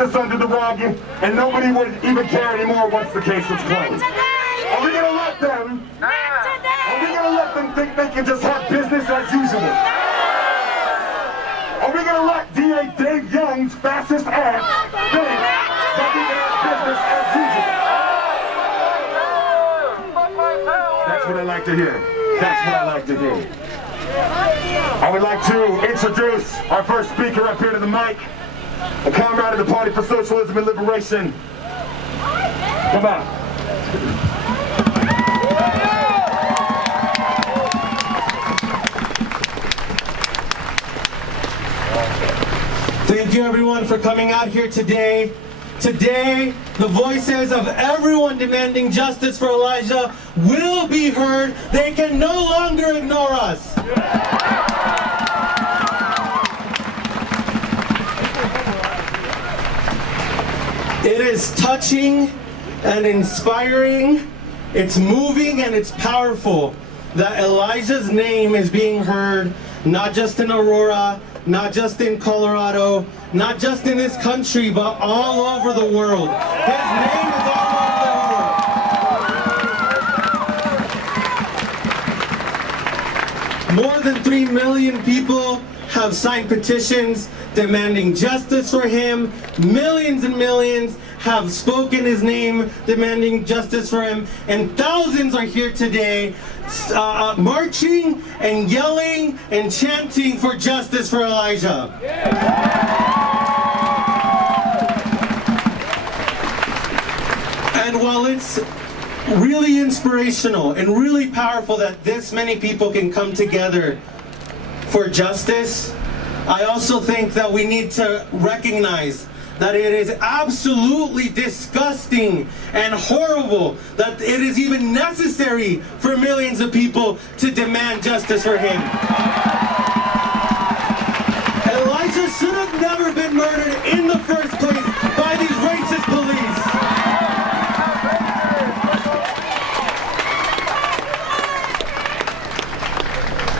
this under the rug, and nobody would even care anymore once the case was closed. Are we gonna let them? Are we gonna let them think they can just have business as usual? Are we gonna let DA Dave Young's fastest ass think that we can have business as usual? That's what I like to hear. That's what I like to hear. I would like to introduce our first speaker up here to the mic, a comrade of the Party for Socialism and Liberation. Come on. Thank you everyone for coming out here today. Today, the voices of everyone demanding justice for Elijah will be heard. They can no longer ignore us. It is touching and inspiring. It's moving and it's powerful that Elijah's name is being heard, not just in Aurora, not just in Colorado, not just in this country, but all over the world. His name is all over the world. More than 3 million people have signed petitions demanding justice for him. Millions and millions have spoken his name demanding justice for him. And thousands are here today marching and yelling and chanting for justice for Elijah. And while it's really inspirational and really powerful that this many people can come together for justice, I also think that we need to recognize that it is absolutely disgusting and horrible that it is even necessary for millions of people to demand justice for him. Elijah should have never been murdered in the first place by these racist police.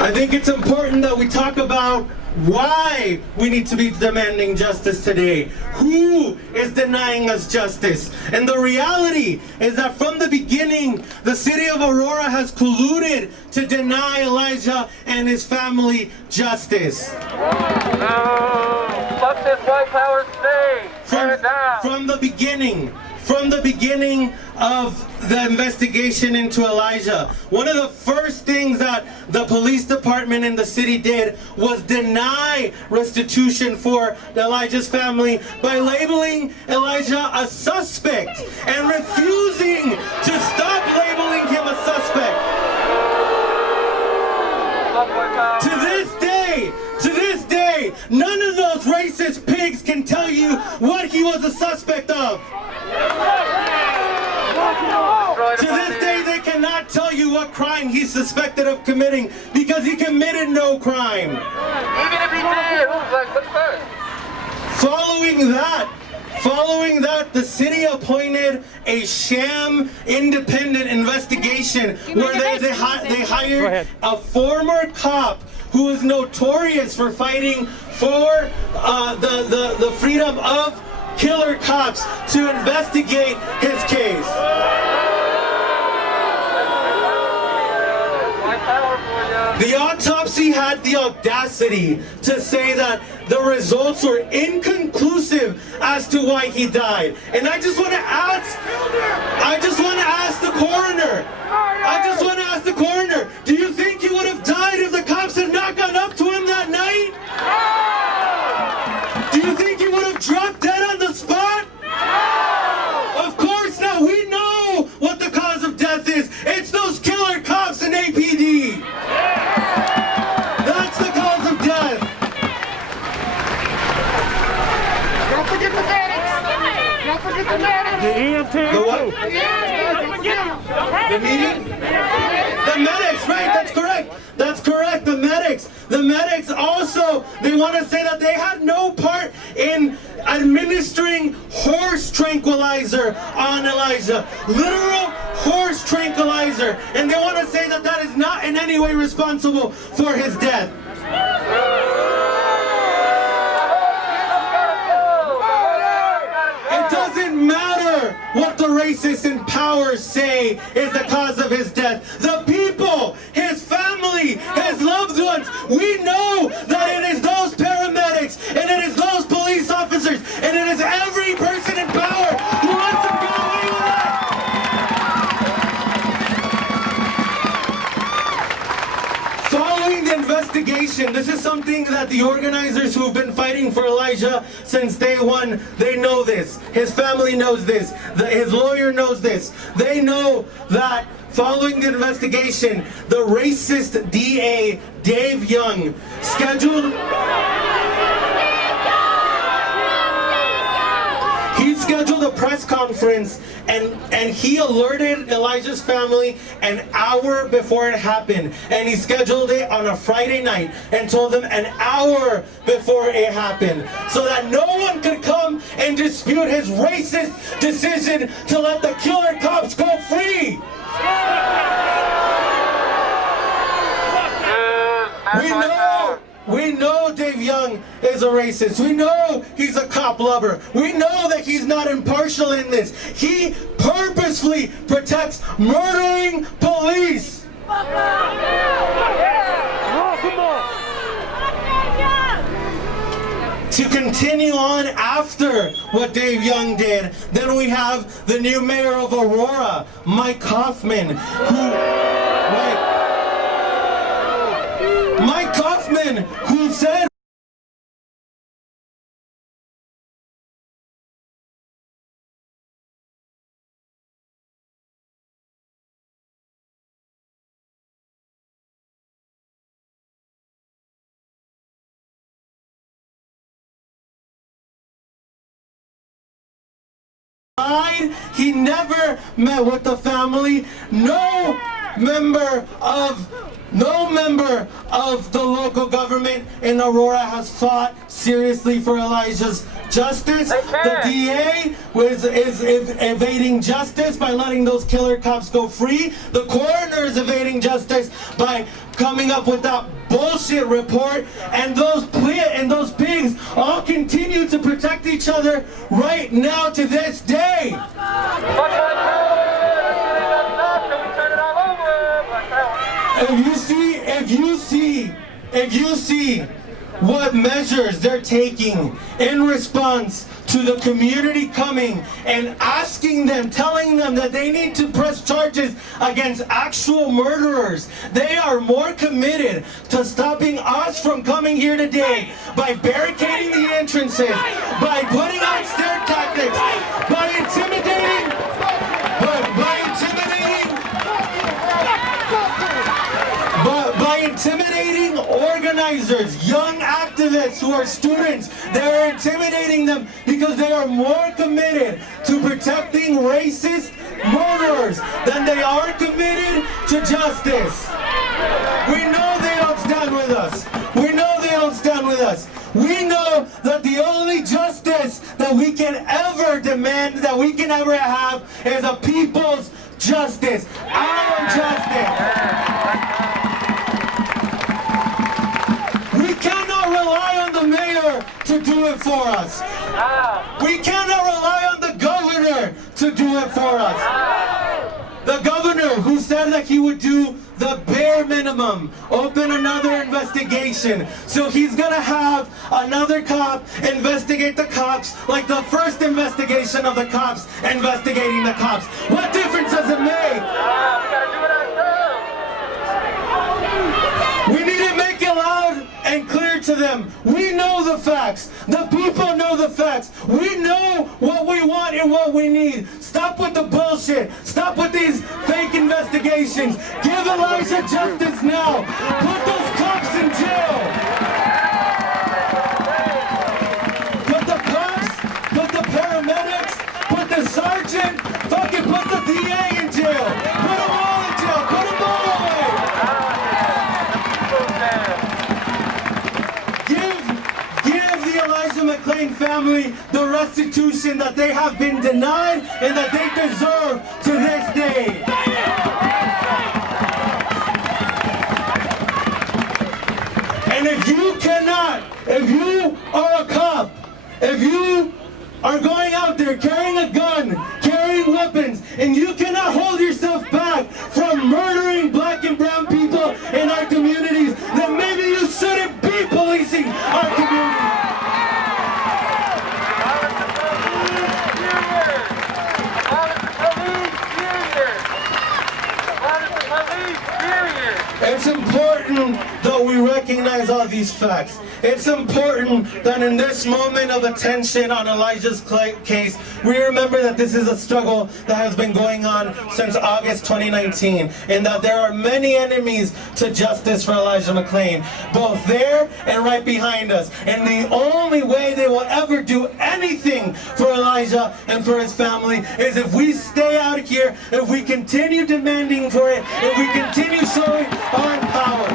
I think it's important that we talk about why we need to be demanding justice today. Who is denying us justice? And the reality is that from the beginning, the city of Aurora has colluded to deny Elijah and his family justice. No! Fuck this white power state! Tear it down! From the beginning of the investigation into Elijah, one of the first things that the police department in the city did was deny restitution for Elijah's family by labeling Elijah a suspect and refusing to stop labeling him a suspect. To this day, none of those racist pigs can tell you what he was a suspect of. To this day, they cannot tell you what crime he's suspected of committing because he committed no crime. Even if he did, what's first? Following that, the city appointed a sham independent investigation where they hired a former cop who is notorious for fighting for the freedom of killer cops to investigate his case. The autopsy had the audacity to say that the results were inconclusive as to why he died. And I just want to ask the coroner, do you think he would have died if the cops had not gone up to him that night? Do you think he would have dropped dead on the spot? Of course not. We know what the cause of death is. It's those killer cops in APD. That's the cause of death. Don't forget the medics. Don't forget the medics. The EMT. The what? The medic? The medics, right? That's correct. That's correct. The medics. The medics also, they want to say that they had no part in administering horse tranquilizer on Elijah. Literal horse tranquilizer. And they want to say that that is not in any way responsible for his death. doesn't matter what the racists in power say is the cause of his death. The people, his family, his loved ones, we know that it is those paramedics, and it is those police officers, and it is every person in power who wants to get away with it. Following the investigation, this is something that the organizers who have been fighting for Elijah since day one, they know this. His family knows this. His lawyer knows this. They know that following the investigation, the racist DA, Dave Young, scheduled a press conference, and he alerted Elijah's family an hour before it happened, and he scheduled it on a Friday night and told them an hour before it happened so that no one could come and dispute his racist decision to let the killer cops go free. We know Dave Young is a racist. We know he's a cop lover. We know that he's not impartial in this. He purposefully protects murdering police. To continue on after what Dave Young did, then we have the new mayor of Aurora, Mike Hoffman, who said he never met with the family. No member of the local government in Aurora has fought seriously for Elijah's justice. The DA is evading justice by letting those killer cops go free. The coroner is evading justice by coming up with that bullshit report, and those pigs all continue to protect each other right now to this day. If you see what measures they're taking in response to the community coming and asking them, telling them that they need to press charges against actual murderers, they are more committed to stopping us from coming here today by barricading the entrances, by putting out scare tactics, by intimidating organizers, young activists who are students. They're intimidating them because they are more committed to protecting racist murderers than they are committed to justice. We know they don't stand with us. We know they don't stand with us. We know that the only justice that we can ever demand, that we can ever have, is a people's justice. Our justice. We cannot rely on the mayor to do it for us. We cannot rely on the governor to do it for us. The governor who said that he would do the bare minimum, open another investigation. So he's gonna have another cop investigate the cops like the first investigation of the cops investigating the cops. What difference does it make? We need to make it loud and clear to them. We know the facts. The people know the facts. We know what we want and what we need. Stop with the bullshit. Stop with these fake investigations. Give Elijah justice now. Put those cops in jail. Put the cops, put the paramedics, put the sergeant, fucking put the DA in jail. Put them all in jail. Put them all away. Give the Elijah McClain family the restitution that they have been denied and that they deserve to this day. And if you cannot, if you are a cop, if you are going out there carrying a gun recognize all these facts. It's important that in this moment of attention on Elijah's case, we remember that this is a struggle that has been going on since August 2019, and that there are many enemies to justice for Elijah McClain, both there and right behind us. And the only way they will ever do anything for Elijah and for his family is if we stay out here, if we continue demanding for it, if we continue showing our power.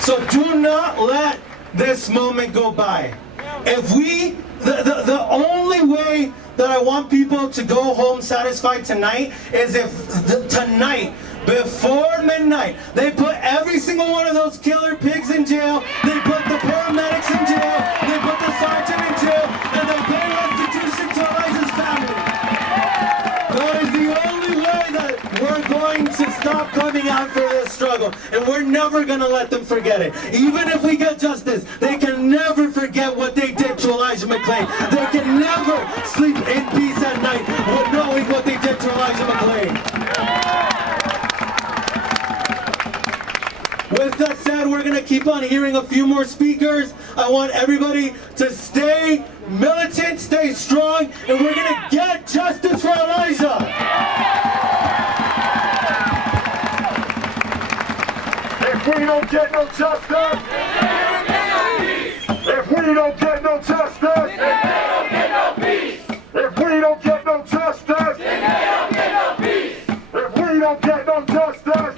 So do not let this moment go by. If we, the only way that I want people to go home satisfied tonight is if tonight, before midnight, they put every single one of those killer pigs in jail, they put the paramedics in jail, they put the sergeant in jail, and they pay restitution to Elijah's family. That is the only way that we're going to stop coming out for this struggle, and we're never going to let them forget it. Even if we get justice, they can never forget what they did to Elijah McClain. They can never sleep in peace at night with knowing what they did to Elijah McClain. With that said, we're going to keep on hearing a few more speakers. I want everybody to stay militant, stay strong, and we're going to get justice for Elijah. If we don't get no justice, if we don't get no justice, if we don't get no justice, if we don't get no justice,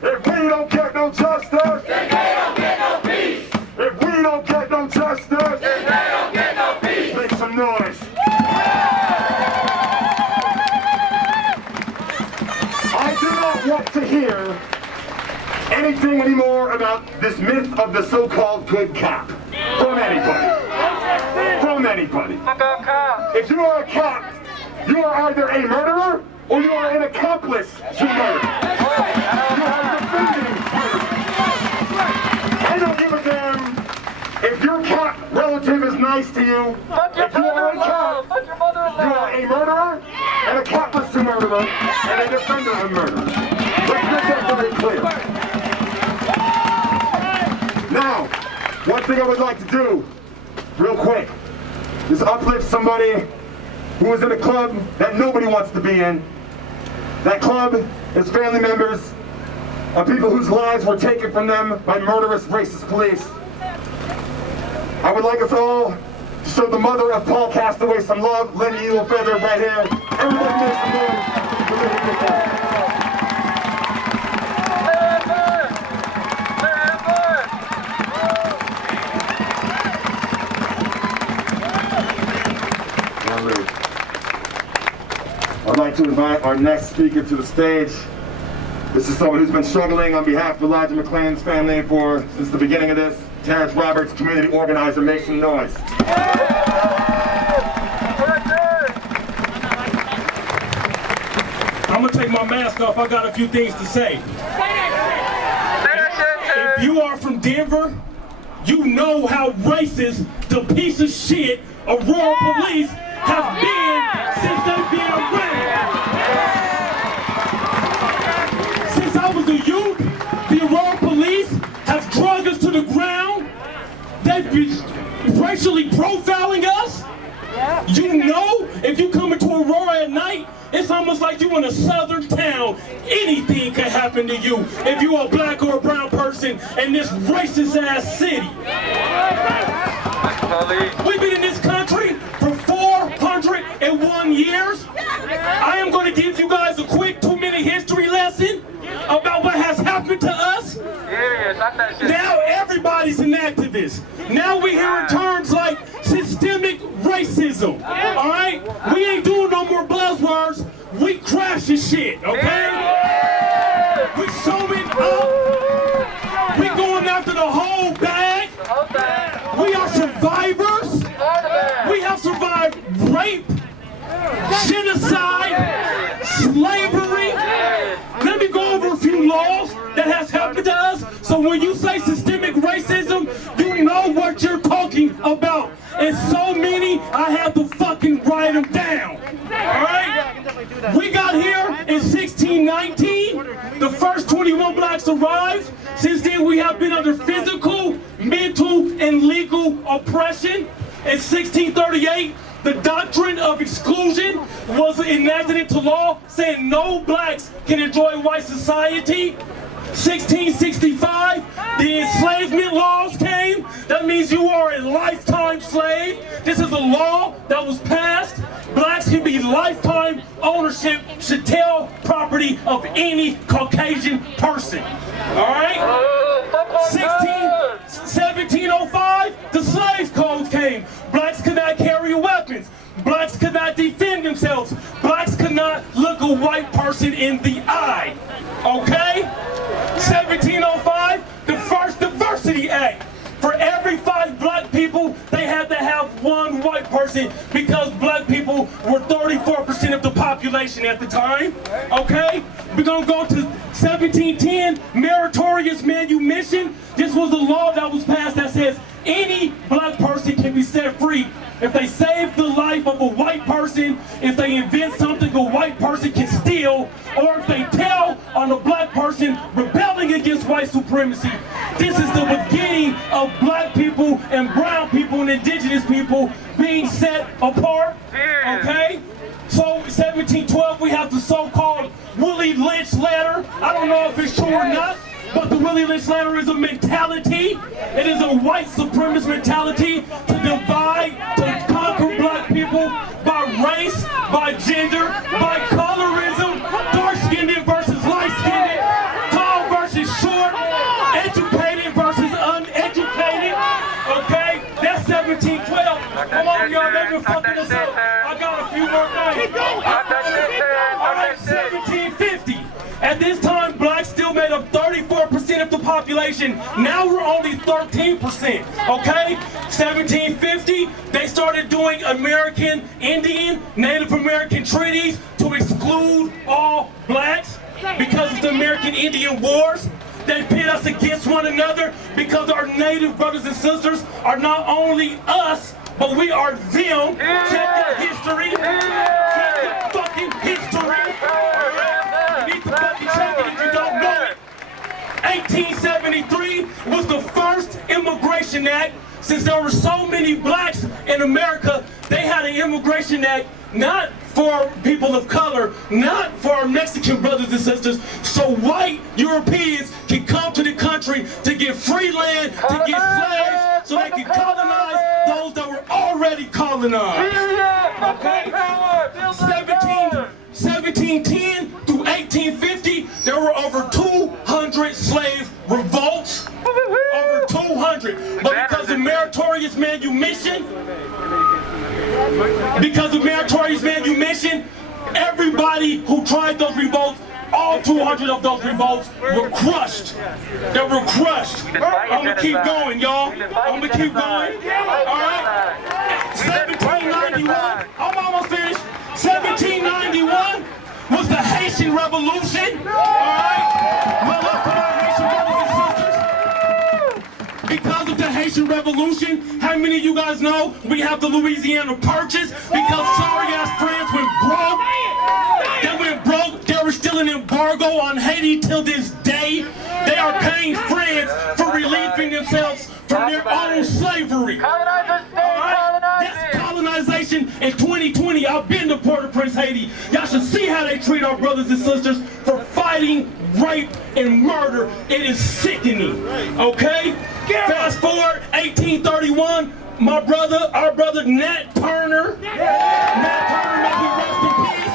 if we don't get no justice, if we don't get no justice, make some noise. I do not want to hear anything anymore about this myth of the so-called good cop from anybody. From anybody. If you are a cop, you are either a murderer or you are an accomplice to murder. You are defending murder. I don't give a damn if your cop relative is nice to you. If you are a cop, you are a murderer, an accomplice to murderer, and a defender of murder. Let's make that very clear. Now, one thing I would like to do, real quick, is uplift somebody who was in a club that nobody wants to be in. That club is family members of people whose lives were taken from them by murderous, racist police. I would like us all to show the mother of Paul Castaway some love, Lenny Eagle Feather right here. Everybody make some noise for Lenny Eagle Feather. I'd like to invite our next speaker to the stage. This is someone who's been struggling on behalf of Elijah McClain's family since the beginning of this. Terrence Roberts, community organizer, make some noise. I'm gonna take my mask off. I got a few things to say. If you are from Denver, you know how racist the piece of shit Aurora Police have been since they've been around. Since I was a youth, the Aurora Police have drug us to the ground. They've been racially profiling us. You know, if you come into Aurora at night, it's almost like you in a southern town. Anything can happen to you if you're a black or a brown person in this racist ass city. We've been in this country for 401 years. I am going to give you guys a quick 2-minute history lesson about what has happened to us. Now everybody's an activist. Now we hear terms like systemic racism. All right? We ain't doing no more buzzwords. We crashing shit, okay? We showing up. We going after the whole bag. We are survivors. We have survived rape, genocide, slavery. Let me go over a few laws that has happened to us. So when you say systemic racism, you know what you're talking about. And so many, I have to fucking write them down. All right? We got here in 1619. The first 21 blacks arrived. Since then, we have been under physical, mental, and legal oppression. In 1638, the doctrine of exclusion was enacted into law, saying no blacks can enjoy white society. 1665, the enslavement laws came. That means you are a lifetime slave. This is a law that was passed. Blacks can be lifetime ownership, chattel property of any Caucasian person. All right? 1705, the slave codes came. Blacks could not carry weapons. Blacks could not defend themselves. Blacks could not look a white person in the eye. Okay? 1705, the first Diversity Act. For every 5 black people, they had to have 1 white person because black people were 34% of the population at the time. Okay? We're going to go to 1710, meritorious manumission. This was a law that was passed that says any black person can be set free. If they save the life of a white person, if they invent something a white person can steal, or if they tell on a black person rebelling against white supremacy. This is the beginning of black people and brown people and indigenous people being set apart. Okay? So 1712, we have the so-called Willie Lynch letter. I don't know if it's true or not, but the Willie Lynch letter is a mentality. It is a white supremacist mentality to divide, to conquer black people by race, by gender, by colorism, dark-skinned versus light-skinned, tall versus short, educated versus uneducated. Okay? That's 1712. Come on, y'all, they've been fucking us up. I got a few more things. All right, 1750. At this time, blacks still made up 34% of the population. Now we're only 13%, okay? 1750, they started doing American Indian, Native American treaties to exclude all blacks because of the American Indian Wars. They pit us against one another because our Native brothers and sisters are not only us, but we are them. Check the history. Check the fucking history. You need to fucking check it if you don't know it. 1873 was the first Immigration Act. Since there were so many blacks in America, they had an Immigration Act not for people of color, not for our Mexican brothers and sisters, so white Europeans can come to the country to get free land, to get slaves, so they can colonize those that were already colonized. Okay? 1710 through 1850, there were over 200 slave revolts. Over 200. But because of meritorious manumission, everybody who tried those revolts, all 200 of those revolts were crushed. They were crushed. I'm gonna keep going, y'all. I'm gonna keep going. All right? 1791, I'm almost finished. 1791 was the Haitian Revolution. All right? Well up for my Haitian brothers and sisters. Because of the Haitian Revolution, how many of you guys know we have the Louisiana Purchase? Because sorry-ass France went broke. They went broke. There was still an embargo on Haiti till this day. They are paying France for relieving themselves from their own slavery. That's colonization in 2020. I've been to Port-au-Prince, Haiti. Y'all should see how they treat our brothers and sisters for fighting rape and murder. It is sickening. Okay? Fast forward, 1831, our brother Nat Turner. Nat Turner, may he rest in peace.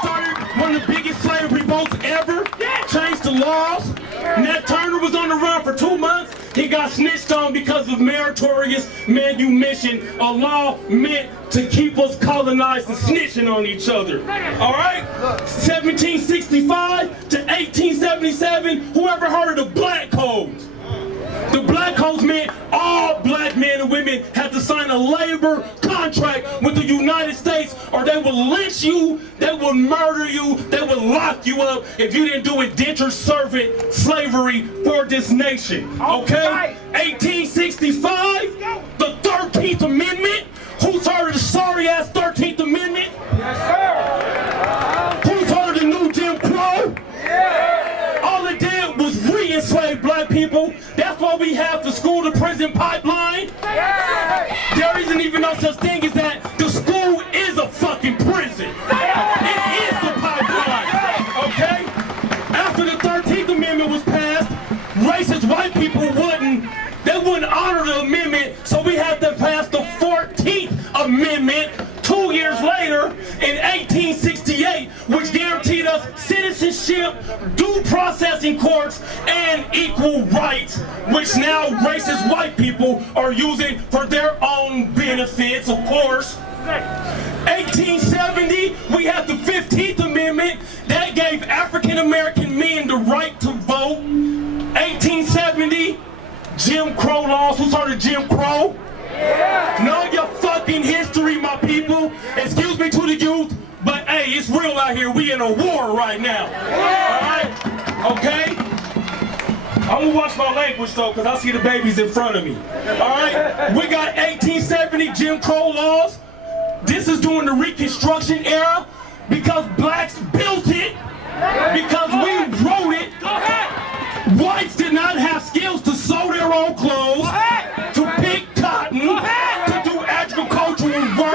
Started one of the biggest slave revolts ever. Changed the laws. Nat Turner was on the run for 2 months. He got snitched on because of meritorious manumission, a law meant to keep us colonized and snitching on each other. All right? 1765 to 1877, whoever heard of the Black Codes? The Black Codes meant all black men and women had to sign a labor contract with the United States or they would lynch you, they would murder you, they would lock you up if you didn't do indentured servant slavery for this nation. Okay? 1865, the 13th Amendment. Who's heard of the sorry-ass 13th Amendment? Yes, sir. prison pipeline? There isn't even no such thing as that. The school is a fucking prison. It is the pipeline, okay? After the 13th Amendment was passed, racist white people wouldn't honor the amendment, so we had to pass the 14th Amendment 2 years later in 1868, which guaranteed us citizenship, due process in courts, and equal rights, which now racist white people are using for their own benefits, of course. 1870, we had the 15th Amendment that gave African American men the right to vote. 1870, Jim Crow laws. Who's heard of Jim Crow? Know your fucking history, my people. Excuse me to the youth, but hey, it's real out here. We in a war right now. Alright? Okay? I'm gonna watch my language though, because I see the babies in front of me. Alright? We got 1870 Jim Crow laws. This is during the Reconstruction era because blacks built it, because we wrote it. Whites did not have skills to sew their own clothes, to pick cotton, to do agricultural work.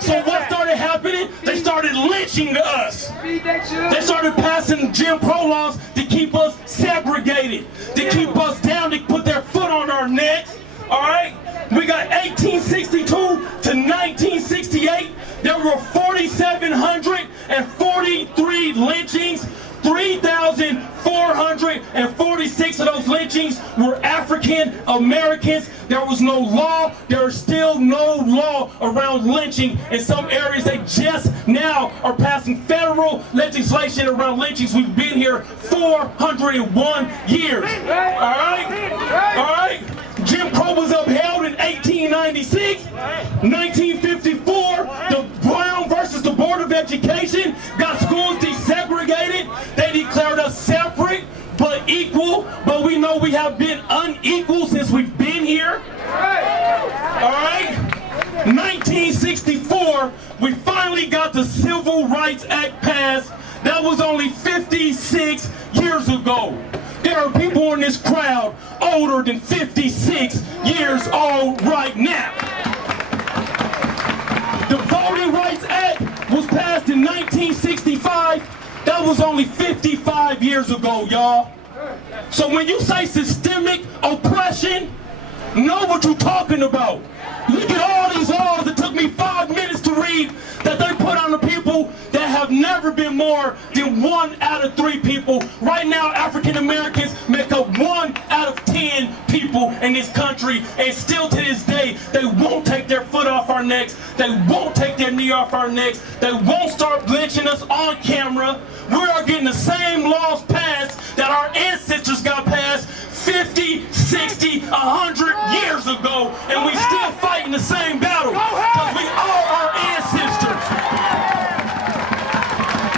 So what started happening? They started lynching us. They started passing Jim Crow laws to keep us segregated, to keep us down, to put their foot on our necks. All right? We got 1862 to 1968. There were 4,743 lynchings. 3,446 of those lynchings were African Americans. There was no law. There is still no law around lynching. In some areas, they just now are passing federal legislation around lynchings. We've been here 401 years. All right? All right? Jim Crow was upheld in 1896. 1954, the Brown versus the Board of Education got schools desegregated. They declared us separate but equal, but we know we have been unequal since we've been here. All right? 1964, we finally got the Civil Rights Act passed. That was only 56 years ago. There are people in this crowd older than 56 years old right now. The Voting Rights Act was passed in 1965. That was only 55 years ago, y'all. So when you say systemic oppression, know what you're talking about. Look at all these laws. It took me 5 minutes to read that they put on the people that have never been more than 1 out of 3 people. Right now, African Americans make up 1 out of 10 people in this country, and still to this day, they won't take their foot off our necks. They won't take their knee off our necks. They won't start lynching us on camera. We are getting the same laws passed that our ancestors got passed 50, 60, 100 years ago, and we still fighting the same battle.